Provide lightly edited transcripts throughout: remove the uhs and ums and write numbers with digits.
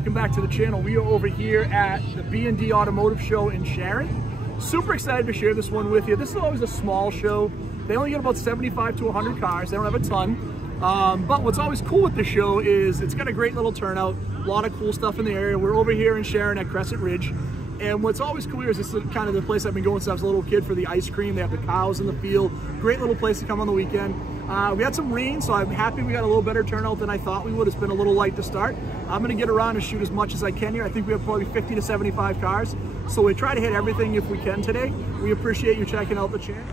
welcome back to the channel. We are over here at the B&D Automotive show in Sharon. Super excited to share this one with you. This is always a small show. They only get about 75 to 100 cars. They don't have a ton. But what's always cool with the show is it's got a great little turnout. A lot of cool stuff in the area. We're over here in Sharon at Crescent Ridge. And what's always cool here is this is kind of the place I've been going since I was a little kid for the ice cream. They have the cows in the field. Great little place to come on the weekend. We had some rain, so I'm happy we got a little better turnout than I thought we would. It's been a little light to start. I'm going to get around and shoot as much as I can here. I think we have probably 50 to 75 cars. So we try to hit everything if we can today. We appreciate you checking out the channel.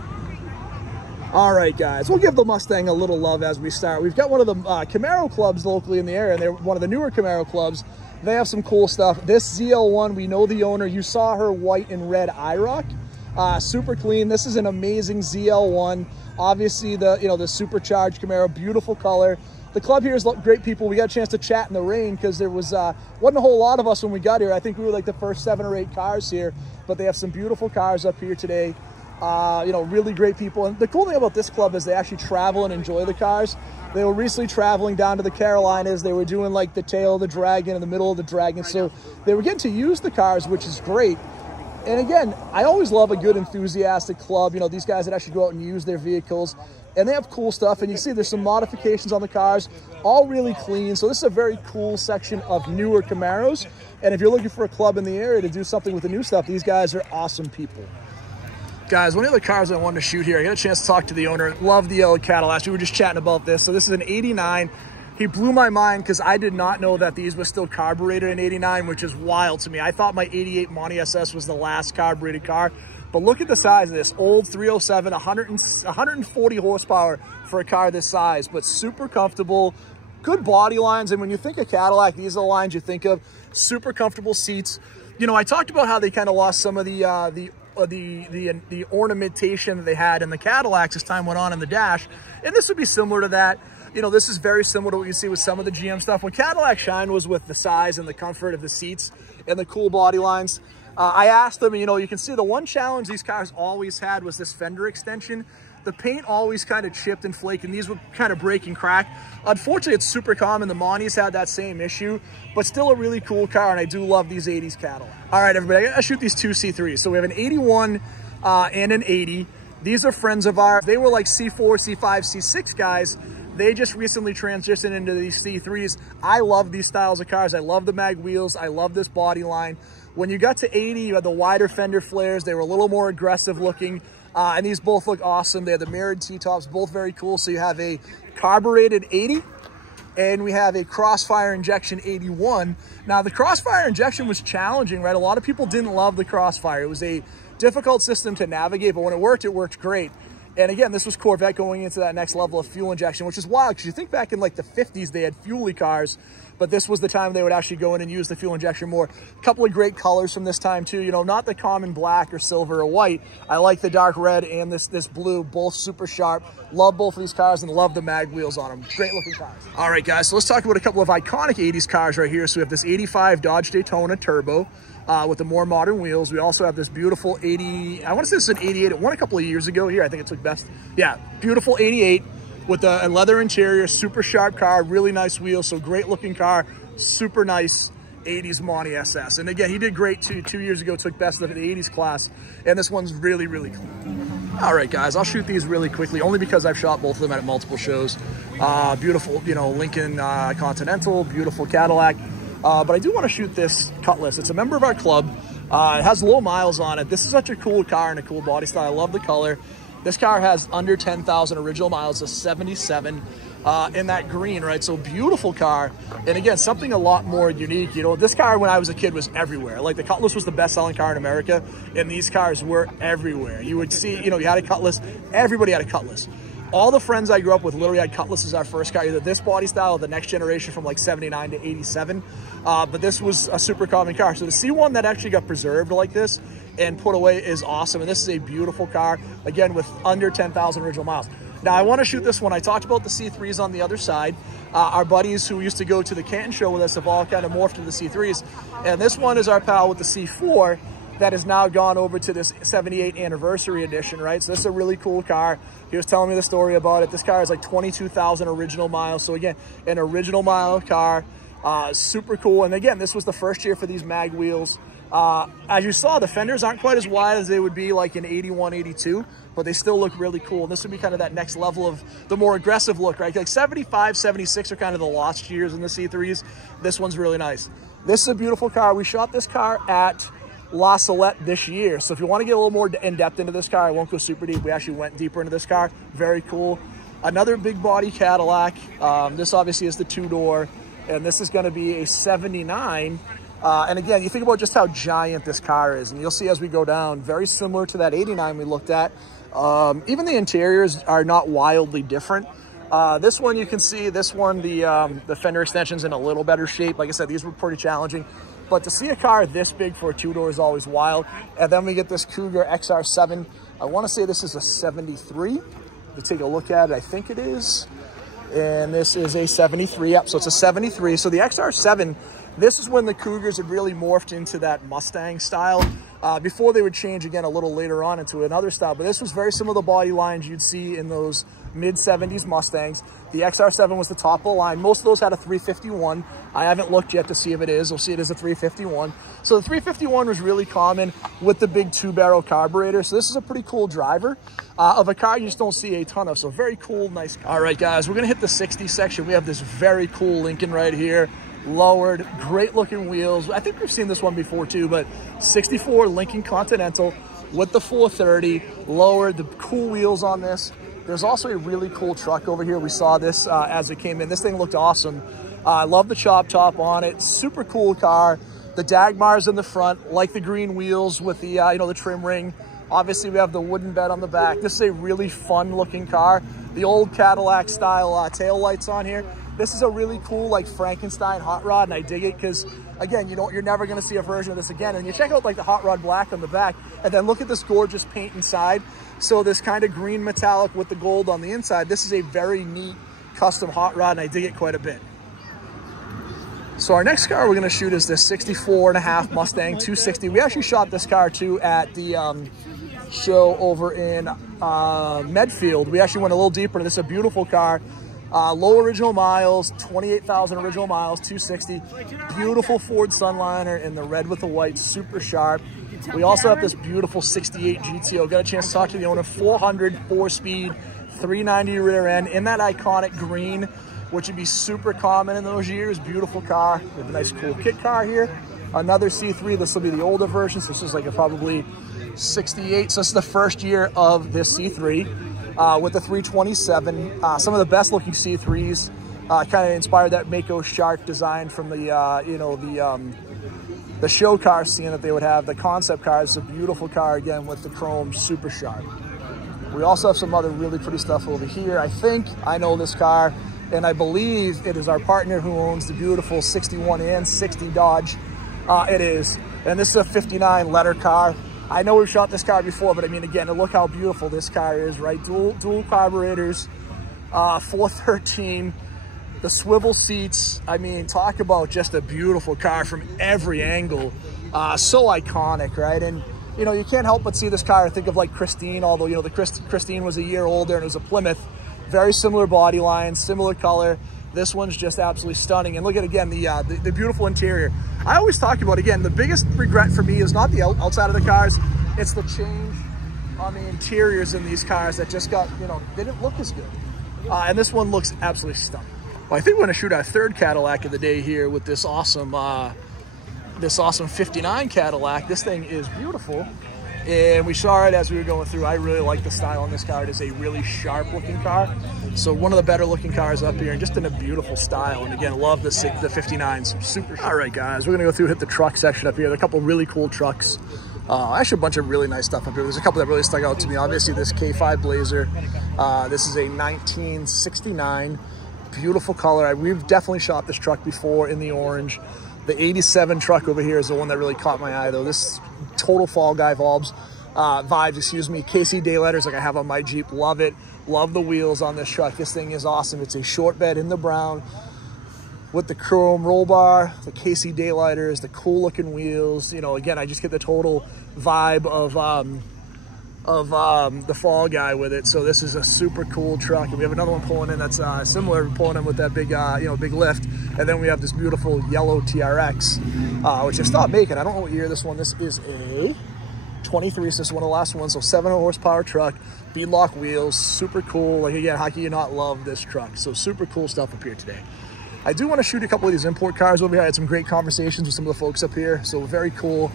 All right, guys, we'll give the Mustang a little love as we start. We've got one of the Camaro clubs locally in the area, and they're one of the newer Camaro clubs. They have some cool stuff. This ZL1, we know the owner. You saw her white and red IROC. Super clean. This is an amazing ZL1. Obviously, the supercharged Camaro, beautiful color. The club here is great people. We got a chance to chat in the rain because there wasn't a whole lot of us when we got here. I think we were like the first 7 or 8 cars here, but they have some beautiful cars up here today. Really great people. And the cool thing about this club is they actually travel and enjoy the cars. They were recently traveling down to the Carolinas. They were doing like the tail of the dragon and the middle of the dragon. So they were getting to use the cars, which is great. And again, I always love a good enthusiastic club. You know, these guys that actually go out and use their vehicles, and they have cool stuff. And you see there's some modifications on the cars, all really clean. So this is a very cool section of newer Camaros. And if you're looking for a club in the area to do something with the new stuff, these guys are awesome people. Guys, one of the cars I wanted to shoot here, I got a chance to talk to the owner. Love the yellow Cadillac. We were just chatting about this. So this is an 89. He blew my mind because I did not know that these were still carbureted in 89, which is wild to me. I thought my 88 Monte SS was the last carbureted car. But look at the size of this. Old 307, 140 horsepower for a car this size, but super comfortable. Good body lines. And when you think of Cadillac, these are the lines you think of. Super comfortable seats. You know, I talked about how they kind of lost some of the ornamentation that they had in the Cadillacs as time went on in the dash, and this would be similar to that. You know, this is very similar to what you see with some of the GM stuff. When Cadillac shined was with the size and the comfort of the seats and the cool body lines. I asked them, you know, you can see the one challenge these cars always had was this fender extension. The paint always kind of chipped and flaked, and these would kind of break and crack. Unfortunately, it's super common. The Montes had that same issue, but still a really cool car, and I do love these 80s Cadillac. All right, everybody, I gotta shoot these two C3s. So we have an 81 and an 80. These are friends of ours. They were like C4, C5, C6 guys. They just recently transitioned into these C3s. I love these styles of cars. I love the mag wheels. I love this body line. When you got to 80, you had the wider fender flares. They were a little more aggressive looking. And these both look awesome. They have the mirrored T-tops, both very cool. So you have a carbureted 80 and we have a crossfire injection 81. Now the crossfire injection was challenging, right? A lot of people didn't love the crossfire. It was a difficult system to navigate, but when it worked great. And again, this was Corvette going into that next level of fuel injection, which is wild because you think back in like the 50s, they had fuel-y cars, but this was the time they would actually go in and use the fuel injection more. A couple of great colors from this time too, you know, not the common black or silver or white. I like the dark red and this blue, both super sharp. Love both of these cars and love the mag wheels on them. Great looking cars. All right, guys, so let's talk about a couple of iconic 80s cars right here. So we have this 85 Dodge Daytona Turbo with the more modern wheels. We also have this beautiful 80, I want to say this is an 88. It won a couple of years ago here. I think it took best. Yeah, beautiful 88. With a leather interior, super sharp car, really nice wheels, so great looking car, super nice 80s Monte SS. And again, he did great too. 2 years ago, took best of the 80s class, and this one's really, really clean. All right, guys, I'll shoot these really quickly, only because I've shot both of them at multiple shows. Beautiful, you know, Lincoln Continental, beautiful Cadillac. But I do want to shoot this Cutlass. It's a member of our club. It has low miles on it. This is such a cool car and a cool body style. I love the color. This car has under 10,000 original miles, a 77 in that green, right? So beautiful car. And again, something a lot more unique. You know, this car when I was a kid was everywhere. Like the Cutlass was the best selling car in America, and these cars were everywhere. You would see, you know, you had a Cutlass, everybody had a Cutlass. All the friends I grew up with literally had Cutlass as our first car, either this body style or the next generation from like 79 to 87. But this was a super common car. So to see one that actually got preserved like this and put away is awesome. And this is a beautiful car, again, with under 10,000 original miles. Now, I want to shoot this one. I talked about the C3s on the other side. Our buddies who used to go to the Canton show with us have all kind of morphed to the C3s. And this one is our pal with the C4 that has now gone over to this 78 anniversary edition, right? So this is a really cool car. He was telling me the story about it. This car is like 22,000 original miles. So again, an original mile car. Super cool. And again, this was the first year for these mag wheels. As you saw, the fenders aren't quite as wide as they would be like in 81, 82, but they still look really cool. And this would be kind of that next level of the more aggressive look, right? Like 75, 76 are kind of the lost years in the C3s. This one's really nice. This is a beautiful car. We shot this car at La Salette this year. So if you want to get a little more in-depth into this car, I won't go super deep. We actually went deeper into this car. Very cool. Another big body Cadillac. This obviously is the two-door, and this is going to be a 79. And again, you think about just how giant this car is, and you'll see as we go down, very similar to that 89 we looked at. Even the interiors are not wildly different. This one, you can see, this one, the fender extension's in a little better shape. Like I said, these were pretty challenging. But to see a car this big for a two-door is always wild. And then we get this Cougar XR7. I want to say this is a 73. Let's take a look at it. I think it is. And this is a 73. Yep, so it's a 73. So the XR7, this is when the Cougars had really morphed into that Mustang style. Before they would change again a little later on into another style. But this was very similar to the body lines you'd see in those mid-70s Mustangs. The XR7 was the top of the line. Most of those had a 351. I haven't looked yet to see if it is. We'll see it as a 351. So the 351 was really common with the big two-barrel carburetor. So this is a pretty cool driver of a car you just don't see a ton of. So very cool, nice car. All right, guys, we're going to hit the 60 section. We have this very cool Lincoln right here. Lowered, great looking wheels. I think we've seen this one before too, but 64 Lincoln Continental with the 430, lowered, the cool wheels on this. There's also a really cool truck over here. We saw this as it came in. This thing looked awesome. I love the chop top on it. Super cool car. The Dagmars in the front, like the green wheels with the, you know, the trim ring. Obviously, we have the wooden bed on the back. This is a really fun looking car. The old Cadillac style tail lights on here. This is a really cool, like, Frankenstein hot rod, and I dig it because, again, you're never going to see a version of this again. And you check out, like, the hot rod black on the back, and then look at this gorgeous paint inside. So this kind of green metallic with the gold on the inside. This is a very neat custom hot rod, and I dig it quite a bit. So our next car we're going to shoot is this 64.5 Mustang 260. We actually shot this car, too, at the show over in Medfield. We actually went a little deeper. This is a beautiful car. Low original miles, 28,000 original miles, 260. Beautiful Ford Sunliner in the red with the white, super sharp. We also have this beautiful 68 GTO. Got a chance to talk to the owner. 400, 4-speed, 390 rear end in that iconic green, which would be super common in those years. Beautiful car. We have a nice cool kit car here. Another C3. This will be the older version. So this is like a probably 68. So this is the first year of this C3. With the 327, some of the best looking C3s, kind of inspired that Mako Shark design from the, you know, the show car scene that they would have. The concept car is a beautiful car, again, with the chrome, super sharp. We also have some other really pretty stuff over here. I think I know this car, and I believe it is our partner who owns the beautiful 61 and 60 Dodge. It is, and this is a 59 letter car. I know we've shot this car before, but I mean, again, look how beautiful this car is, right? Dual carburetors, 413, the swivel seats. I mean, talk about just a beautiful car from every angle. So iconic, right? And, you know, you can't help but see this car and think of like Christine, although, you know, the Christine was a year older and it was a Plymouth. Very similar body line, similar color. This one's just absolutely stunning. And look at, again, the beautiful interior. I always talk about, again, the biggest regret for me is not the outside of the cars. It's the change on the interiors in these cars that just got, you know, they didn't look as good. And this one looks absolutely stunning. Well, I think we're going to shoot our third Cadillac of the day here with this awesome 59 Cadillac. This thing is beautiful. And we saw it as we were going through. I really like the style on this car. It is a really sharp looking car. So one of the better looking cars up here and just in a beautiful style. And again, love the 59s. Super. All right, guys, we're going to go through, hit the truck section up here. There are a couple really cool trucks. Actually, a bunch of really nice stuff up here. There's a couple that really stuck out to me. Obviously, this K5 Blazer. This is a 1969. Beautiful color. We've definitely shot this truck before in the orange. The 87 truck over here is the one that really caught my eye, though. This total Fall Guy vibes, excuse me. KC daylighters like I have on my Jeep. Love it. Love the wheels on this truck. This thing is awesome. It's a short bed in the brown with the chrome roll bar, the KC daylighters, the cool looking wheels. You know, again, I just get the total vibe the fall guy with it. So this is a super cool truck, and we have another one pulling in that's similar. We're pulling in with that big, big lift, and then we have this beautiful yellow TRX, which I stopped making. I don't know what year this one. This is a 23, so this is one of the last ones. So 700 horsepower truck, beadlock wheels, super cool. Like again, how can you not love this truck? So super cool stuff up here today. I do want to shoot a couple of these import cars over here. I had some great conversations with some of the folks up here, so very cool.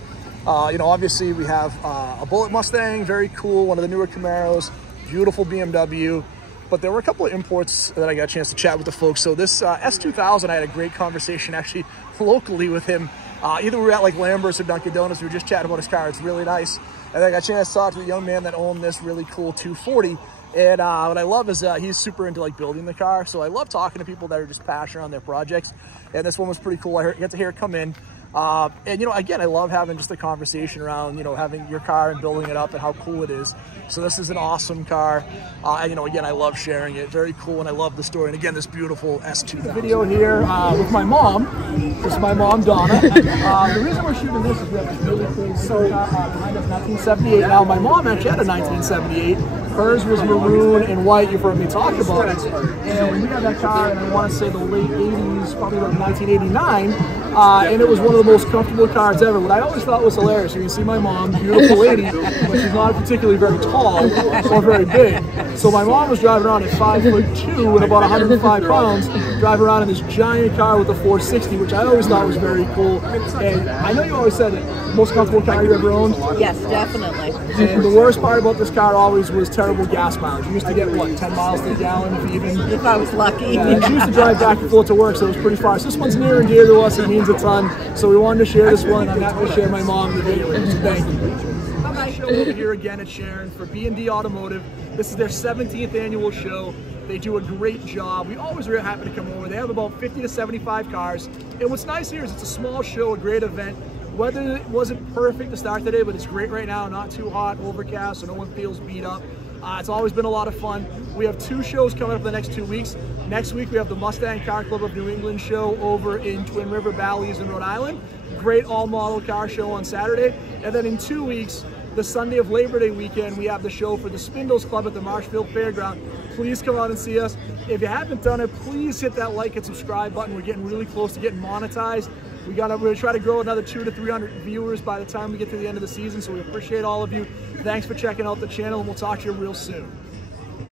Obviously we have a Bullet Mustang, very cool, one of the newer Camaros, beautiful BMW, but there were a couple of imports that I got a chance to chat with the folks. So this S2000, I had a great conversation actually locally with him. Either we were at like Lambert's or Dunkin' Donuts, we were just chatting about his car. It's really nice. And I got a chance to talk to the young man that owned this really cool 240. And what I love is he's super into like building the car. So I love talking to people that are just passionate on their projects. And this one was pretty cool. I got to hear it come in. And again, I love having just a conversation around, having your car and building it up and how cool it is. So this is an awesome car. And again, I love sharing it. Very cool, and I love the story. And again, this beautiful S2000. Video here with my mom. This is my mom, Donna. The reason we're shooting this is we have this really cool car behind us, 1978. Now, my mom actually had a 1978. Hers was maroon and white. You've heard me talk about it. And we had that car, and I want to say the late 80s, probably like 1989. And it was one of the most comfortable cars ever. What I always thought was hilarious, you can see my mom, beautiful lady, but she's not particularly very tall or very big. So my mom was driving around at 5'2" and about 105 pounds, driving around in this giant car with a 460, which I always thought was very cool. And I know you always said it, most comfortable car you ever owned? Yes, definitely. And the worst part about this car always was terrible gas mileage. You used to get, what, 10 miles to the gallon if I was lucky. Yeah, and she used to drive back and forth to work, so it was pretty far. So this one's near and dear to us. It means a ton. So we wanted to share this one. I'm happy to share my mom in the video with you, so thank you. I'm show over here again at Sharon for B&D Automotive. This is their 17th annual show. They do a great job. We always are happy to come over. They have about 50 to 75 cars. And what's nice here is it's a small show, a great event. Weather wasn't perfect to start the day, but it's great right now. Not too hot, overcast, so no one feels beat up. It's always been a lot of fun. We have 2 shows coming up in the next 2 weeks. Next week, we have the Mustang Car Club of New England show over in Twin River Valleys in Rhode Island. Great all-model car show on Saturday. And then in 2 weeks, the Sunday of Labor Day weekend, we have the show for the Spindles Club at the Marshfield Fairground. Please come out and see us. If you haven't done it, please hit that like and subscribe button. We're getting really close to getting monetized. We're gonna try to grow another 200 to 300 viewers by the time we get to the end of the season, so we appreciate all of you. Thanks for checking out the channel, and we'll talk to you real soon.